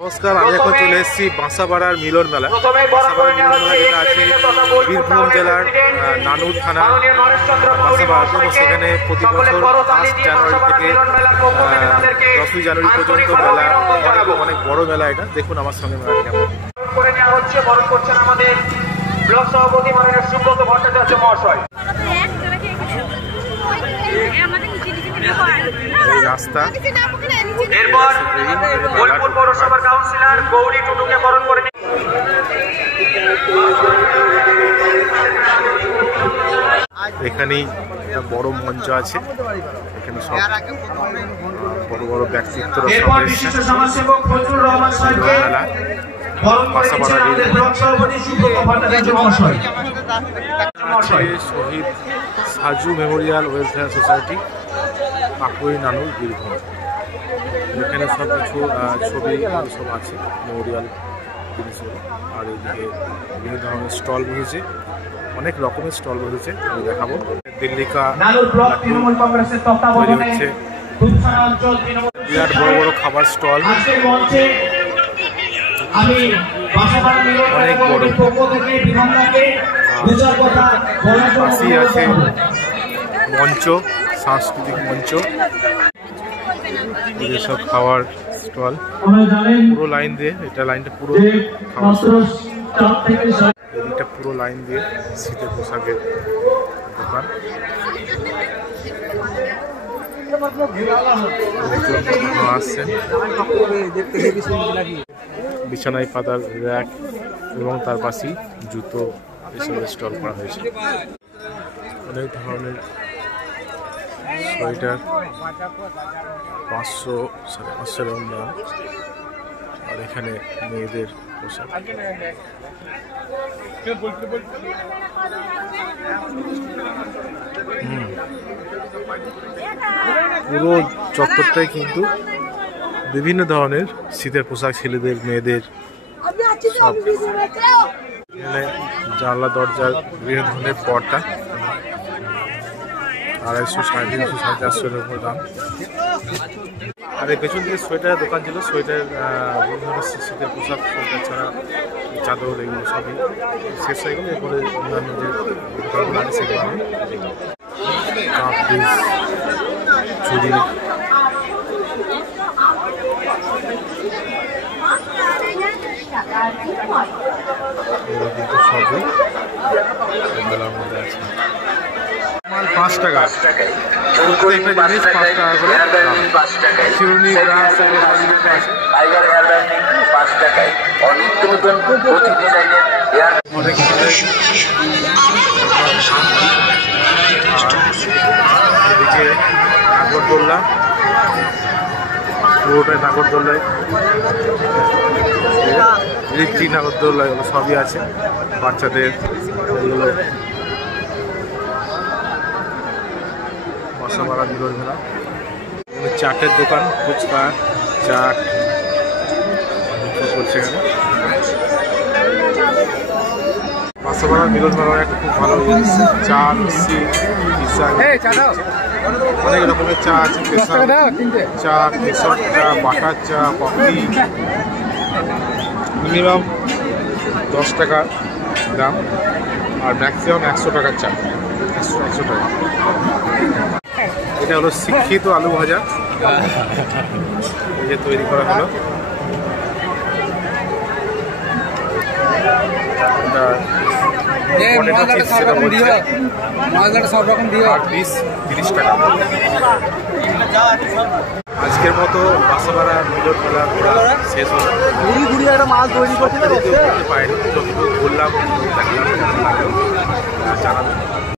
নমস্কার, আমি এখন চলে এসেছি বাঁসাপাড়ার মিলন মেলা। বাঁসাপাড়ার মিলন মেলা যেটা আছে বীরভূম জেলার নানুর থানার বাঁসাপাড়াতে, এবং সেখানে প্রতি বছর 5 জানুয়ারি থেকে 10ই জানুয়ারি পর্যন্ত মেলা, অনেক বড় মেলা। এটা দেখুন আমার সঙ্গে মেলা কেমন করে নেওয়া হচ্ছে। বরণ করছেন আমাদের ব্লক সভাপতি মাননীয় সুব্রত ভট্টাচার্য মহাশয়। এই রাস্তা, এরপর বোলপুর পৌরসভার কাউন্সিলর গৌরী টুডুকে বরণ করে এখানেই একটা বড় মঞ্চ আছে। এখানে সব বড় বড় ব্যক্তিত্বরা সব এসেছে। মেলা শহীদ Saju Memorial welfare society, Pakuri, নানুর, বীরভূম। এখানে সব কিছু ছবি সব আছে, মেমোরিয়াল জিনিসগুলো। আর এইদিকে বিভিন্ন ধরনের স্টল বসেছে, অনেক রকমের স্টল বসেছে, আমি দেখাবো। দিল্লি কা তৈরি হচ্ছে, বিরাট বড় বড় খাবার স্টল, অনেক বড়। পাশেই আছে মঞ্চ, সাংস্কৃতিক মঞ্চ, সব খাওয়ার স্টল। পুরো লাইন দিয়ে, এটা লাইনটা পুরো খাওয়ার স্টল, এদিকটা পুরো লাইন দিয়ে শীতের পোশাকের দোকান। আসছেন বিছানায় পাতার র্যাক এবং তার পাশেই জুতো এসবের স্টল করা হয়েছে। অনেক ধরনের সোয়েটার 500, 550 এরকম দাম। আর এখানে মেয়েদের পোশাক। পুরো চত্বরটাই কিন্তু বিভিন্ন ধরনের শীতের পোশাক, ছেলেদের মেয়েদের সব। এখানে জানলা দরজার বিভিন্ন ধরনের পর্দা, 250, 350, 450 এর উপর দাম। আর এই পেছন দিকে সোয়েটারের দোকান ছিল, সোয়েটার বিভিন্ন ধরনের শীতের পোশাক, সোয়েটার ছাড়া চাদর, এগুলো সবই শেষ হয়ে গেল। এরপরে অন্যান্য যে দোকানগুলো আছে সেগুলো আমি কাপ, ডিশ, চুড়ি, এগুলো কিন্তু সবই মেলার মধ্যে আছে। 5 টাকা, প্রত্যেকটা জিনিস 5 টাকা করে। শিরোনি গ্রাস আছে, অনেক এদিকে নাগরদোল্লা, পুরোটাই নাগরদোল্লায়, ইলেকট্রিক নাগরদোল্লা, এগুলো সবই আছে বাচ্চাদের। এগুলো বাঁসাপাড়া মিলন মেলা। চাটের দোকান, ফুচকা, চাট করছে এখানে। বাঁসাপাড়া মিলন মেলা একটা খুব ভালো চা, মিষ্টি, পিৎজা, অনেক রকমের চা আছে। চা, কেশর চা, বাটার চা, কফি। মিনিমাম 10 টাকা দাম, আর ম্যাক্সিমাম 100 টাকার চা, 100 টাকা। এটা হলো শিক্ষিত আলু ভাজা, এই যে তৈরি করা হলো। সব রকম দিয়ে 30 টাকা। আজকের মতো বাঁসাপাড়া মিলন মেলা ঘোরা শেষ হলো। মাছ তৈরি করতে পারিনি, যতটুকু ঘুরলাম, জানাবেন।